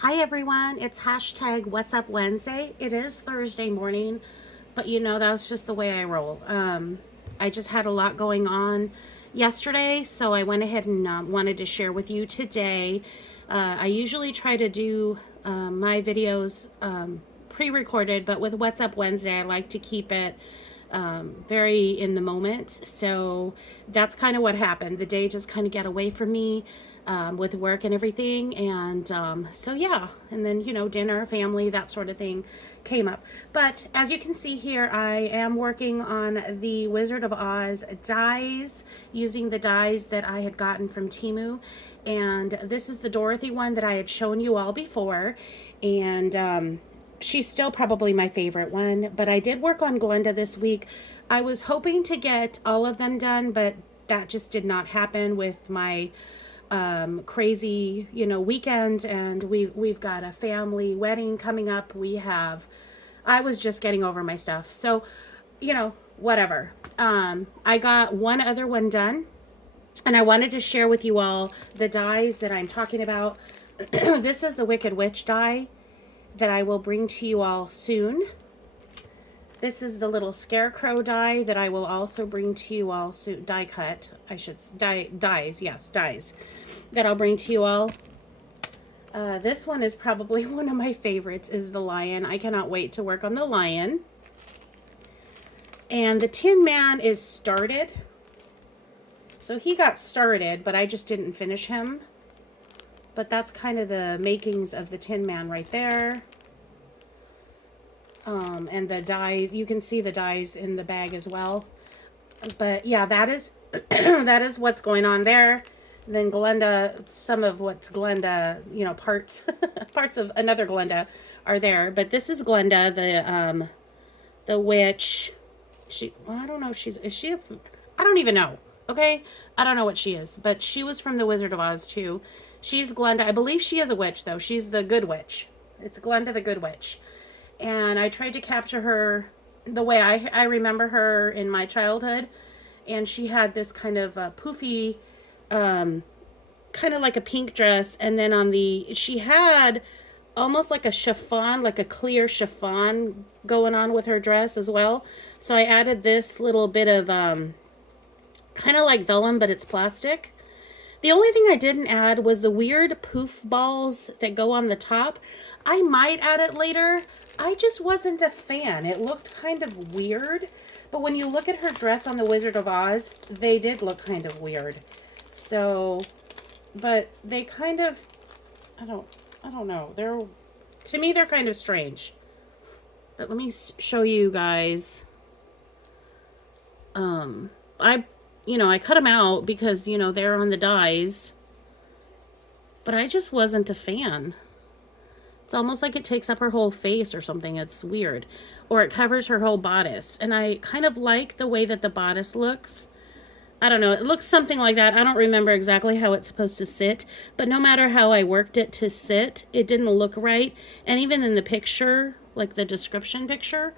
Hi everyone, it's hashtag What's Up Wednesday. It is Thursday morning, but that's just the way I roll. I just had a lot going on yesterday, so I went ahead and wanted to share with you today. I usually try to do my videos pre-recorded, but with What's Up Wednesday, I like to keep it very in the moment. So that's kind of what happened. The day just kind of got away from me with work and everything. And so, yeah. And then, dinner, family, that sort of thing came up. But as you can see here, I am working on the Wizard of Oz dies using the dies that I had gotten from TEMU. And this is the Dorothy one that I had shown you all before. And she's still probably my favorite one, but I did work on Glenda this week. I was hoping to get all of them done, but that just did not happen with my crazy, weekend, and we've got a family wedding coming up. I was just getting over my stuff. So, whatever. I got one other one done, and I wanted to share with you all the dies that I'm talking about. This is the Wicked Witch die that I will bring to you all soon. This is the little scarecrow die that I will also bring to you all soon. Die cut, dies, yes, dies that I'll bring to you all. This one is probably one of my favorites, is the lion. I cannot wait to work on the lion. And the Tin Man is started. So he got started, but I just didn't finish him. But that's kind of the makings of the Tin Man right there. And the dies, you can see the dies in the bag as well. But yeah, that is that is what's going on there. And then Glenda, some of what's Glenda, parts parts of another Glenda are there. But this is Glenda, the witch. Well, I don't know if is she I don't even know. Okay? I don't know what she is, but she was from the Wizard of Oz too. She's Glenda. I believe she is a witch though. She's the good witch. It's Glenda the good witch. And I tried to capture her the way I remember her in my childhood. And she had this kind of poofy, kind of like a pink dress. And then she had almost like a chiffon, like a clear chiffon going on with her dress as well. So I added this little bit of kind of like vellum, but it's plastic. The only thing I didn't add was the weird poof balls that go on the top. I might add it later. I just wasn't a fan. It looked kind of weird. But when you look at her dress on the Wizard of Oz, they did look kind of weird. So, but they kind of, I don't know. To me, they're kind of strange. But let me show you guys. I cut them out because, they're on the dies. But I just wasn't a fan. It's almost like it takes up her whole face or something. It's weird. Or it covers her whole bodice. And I kind of like the way that the bodice looks. I don't know. It looks something like that. I don't remember exactly how it's supposed to sit. But no matter how I worked it to sit, it didn't look right. And even in the picture, like the description picture,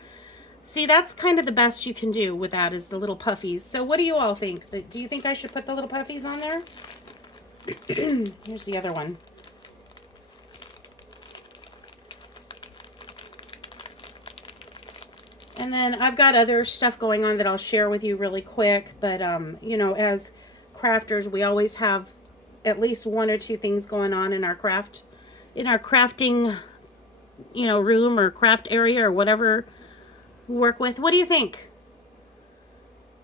see, that's kind of the best you can do with that, is the little puffies. So what do you all think? Do you think I should put the little puffies on there? Here's the other one. And then I've got other stuff going on that I'll share with you really quick. But, as crafters, we always have at least one or two things going on in our crafting, room or craft area or whatever we work with. What do you think?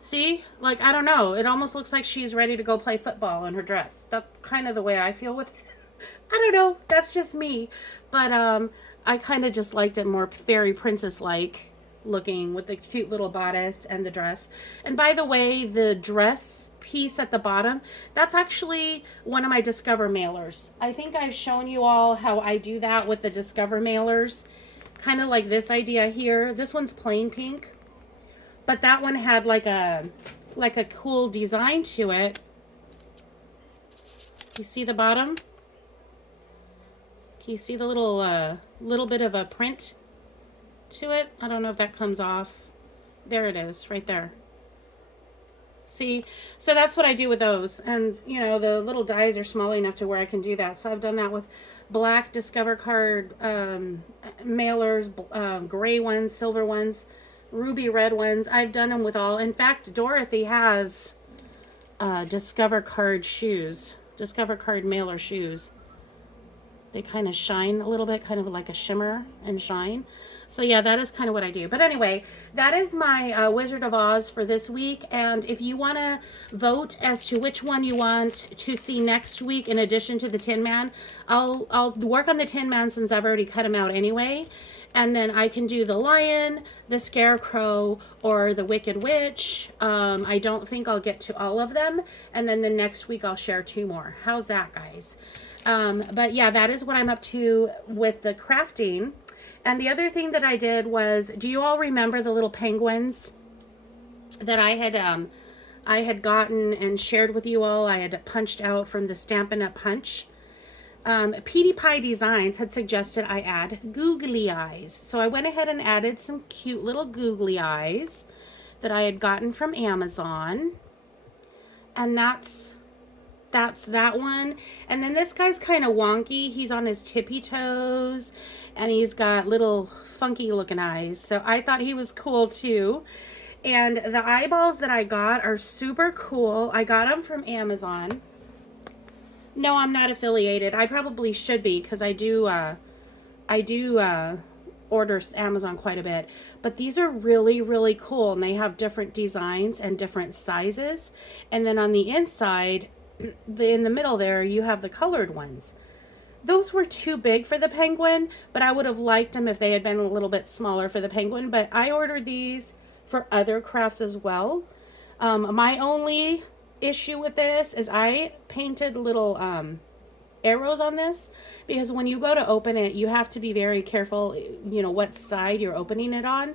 See? Like, I don't know. It almost looks like she's ready to go play football in her dress. That's kind of the way I feel with it. I don't know. That's just me. But I kind of just liked it more fairy princess-like looking with the cute little bodice and the dress. And by the way, the dress piece at the bottom, that's actually one of my Discover mailers. I think I've shown you all how I do that with the Discover mailers. Kind of like this idea here. This one's plain pink. But that one had like a cool design to it. You see the bottom? Can you see the little bit of a print to it? I don't know if that comes off. There it is, right there. See? So that's what I do with those. And, the little dies are small enough to where I can do that. So I've done that with black Discover card mailers, gray ones, silver ones, ruby red ones. I've done them with all. In fact, Dorothy has Discover card shoes, Discover card mailer shoes. They kind of shine a little bit, kind of like a shimmer and shine. So yeah, that is kind of what I do. But anyway, that is my Wizard of Oz for this week. And if you want to vote as to which one you want to see next week, in addition to the Tin Man, I'll work on the Tin Man since I've already cut him out anyway. And then I can do the lion, the scarecrow, or the wicked witch. I don't think I'll get to all of them. And then the next week I'll share 2 more. How's that, guys? But yeah, that is what I'm up to with the crafting. And the other thing that I did was, do you all remember the little penguins that I had gotten and shared with you all? I had punched out from the Stampin' Up! Punch. Petey Pie Designs had suggested I add googly eyes. So I went ahead and added some cute little googly eyes that I had gotten from Amazon. And that's that one. And then this guy's kind of wonky. He's on his tippy toes and he's got little funky looking eyes. So I thought he was cool too. And the eyeballs that I got are super cool. I got them from Amazon. No, I'm not affiliated. I probably should be, because I do order Amazon quite a bit. But these are really, really cool. And they have different designs and different sizes. And then on the inside, in the middle there, you have the colored ones. Those were too big for the penguin, but I would have liked them if they had been a little bit smaller for the penguin. But I ordered these for other crafts as well. My only issue with this is I painted little arrows on this, because when you go to open it, you have to be very careful, you know, what side you're opening it on.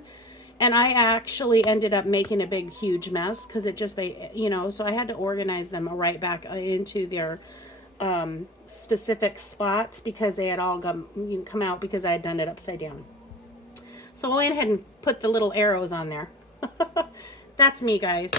And I actually ended up making a big, huge mess, because it just, you know, so I had to organize them right back into their specific spots, because they had all come out because I had done it upside down. So I went ahead and put the little arrows on there. That's me, guys.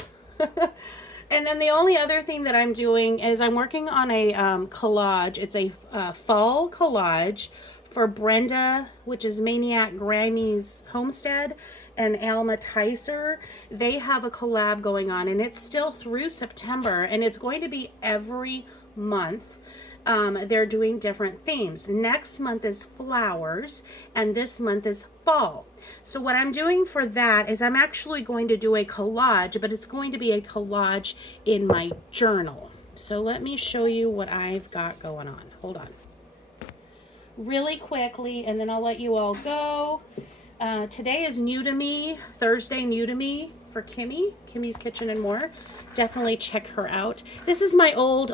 And then the only other thing that I'm doing is I'm working on a collage. It's a fall collage for Brenda, which is Maniac Grammy's Homestead, and Alma Tyser. They have a collab going on, and it's still through September, and it's going to be every month. They're doing different themes. Next month is flowers, and this month is fall. So what I'm doing for that is I'm actually going to do a collage, but it's going to be a collage in my journal. So let me show you what I've got going on. Hold on. Really quickly, and then I'll let you all go. Today is New to Me, Thursday New to Me for Kimmy, Kimmy's Kitchen and More. Definitely check her out. This is my old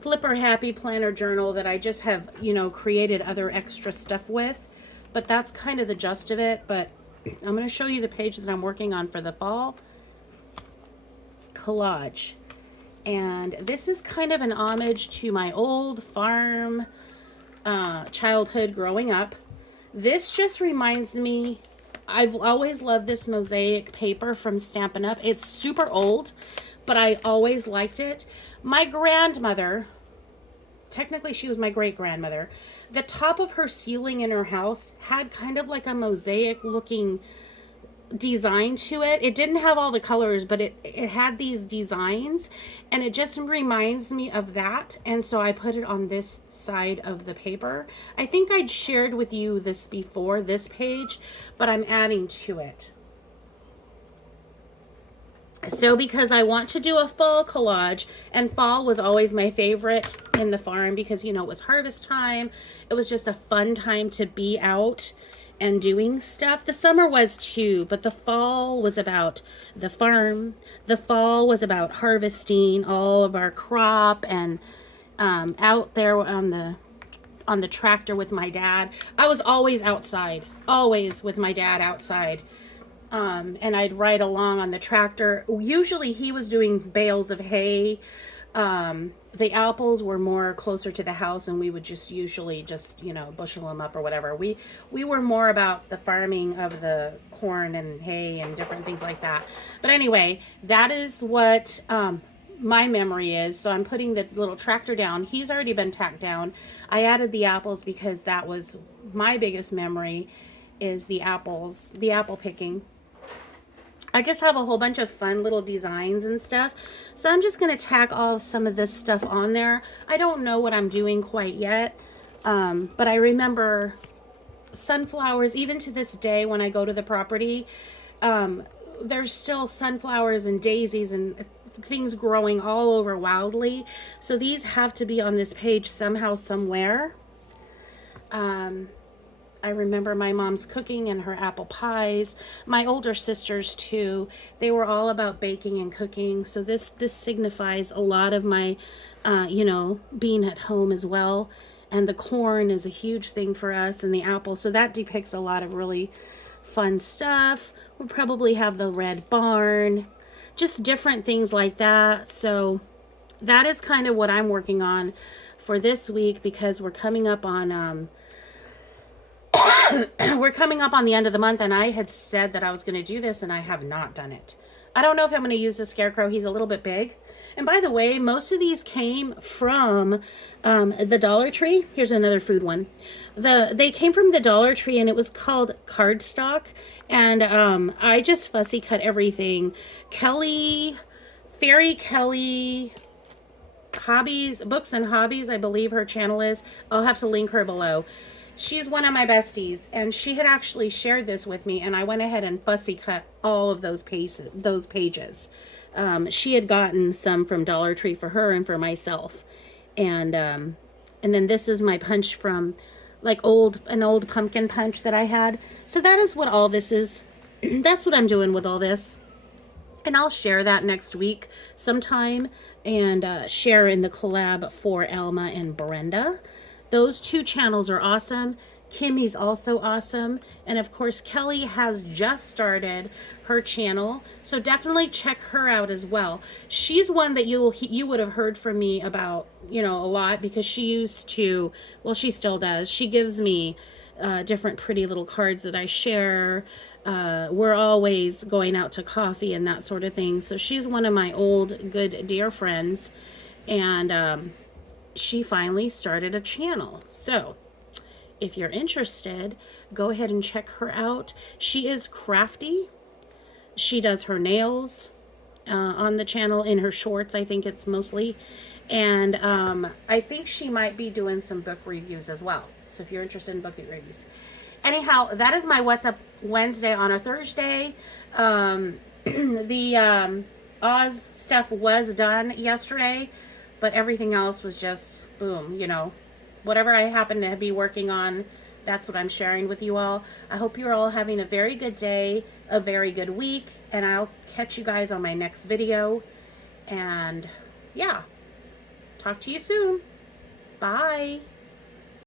Flipper Happy Planner journal that I just have, you know, created other extra stuff with. But that's kind of the gist of it. But I'm going to show you the page that I'm working on for the fall collage. And this is kind of an homage to my old farm childhood growing up. This just reminds me, I've always loved this mosaic paper from Stampin' Up. It's super old, but I always liked it. My grandmother, technically she was my great-grandmother, the top of her ceiling in her house had kind of like a mosaic looking design to it. It didn't have all the colors, but it had these designs, and it just reminds me of that. And so I put it on this side of the paper. I think I'd shared with you this before, this page, but I'm adding to it. So because I want to do a fall collage, and fall was always my favorite in the farm because, you know, it was harvest time. It was just a fun time to be out and doing stuff. The summer was too, but the fall was about the farm. The fall was about harvesting all of our crop and out there on the tractor with my dad. I was always outside, always with my dad outside. And I'd ride along on the tractor. Usually he was doing bales of hay. The apples were more closer to the house, and we would just usually just, you know, bushel them up or whatever. We were more about the farming of the corn and hay and different things like that. But anyway, that is what my memory is. So I'm putting the little tractor down. He's already been tacked down. I added the apples because that was my biggest memory, is the apples, the apple picking. I just have a whole bunch of fun little designs and stuff. So I'm just going to tack all some of this stuff on there. I don't know what I'm doing quite yet. But I remember sunflowers, even to this day when I go to the property, there's still sunflowers and daisies and things growing all over wildly. So these have to be on this page somehow, somewhere. I remember my mom's cooking and her apple pies. My older sisters too. They were all about baking and cooking. So this signifies a lot of my, you know, being at home as well. And the corn is a huge thing for us, and the apple. So that depicts a lot of really fun stuff. We'll probably have the red barn, just different things like that. So that is kind of what I'm working on for this week, because we're coming up on we're coming up on the end of the month, and I had said that I was going to do this, and I have not done it. I don't know if I'm going to use the scarecrow. He's a little bit big. And by the way, most of these came from the Dollar Tree. Here's another food one. They came from the Dollar Tree, and it was called cardstock. And I just fussy cut everything. Fairy Kelly Hobbies, Books and Hobbies, I believe her channel is. I'll have to link her below. She's one of my besties, and she had actually shared this with me, and I went ahead and fussy cut all of those pages. She had gotten some from Dollar Tree for her and for myself. And then this is my punch from like an old pumpkin punch that I had. So that is what all this is. That's what I'm doing with all this. And I'll share that next week sometime, and share in the collab for Alma and Brenda. Those two channels are awesome. Kimmy's also awesome. And of course, Kelly has just started her channel, so definitely check her out as well. She's one that you would have heard from me about, you know, a lot, because she used to, well, she still does. She gives me different pretty little cards that I share. We're always going out to coffee and that sort of thing. So she's one of my old good dear friends, and she finally started a channel. So if you're interested, go ahead and check her out. She is crafty. She does her nails on the channel, in her shorts, I think it's mostly. And I think she might be doing some book reviews as well. So if you're interested in book reviews. Anyhow, that is my What's Up Wednesday on a Thursday. The Oz stuff was done yesterday, but everything else was just boom, you know. Whatever I happen to be working on, that's what I'm sharing with you all. I hope you're all having a very good day, a very good week, and I'll catch you guys on my next video. And yeah, talk to you soon. Bye.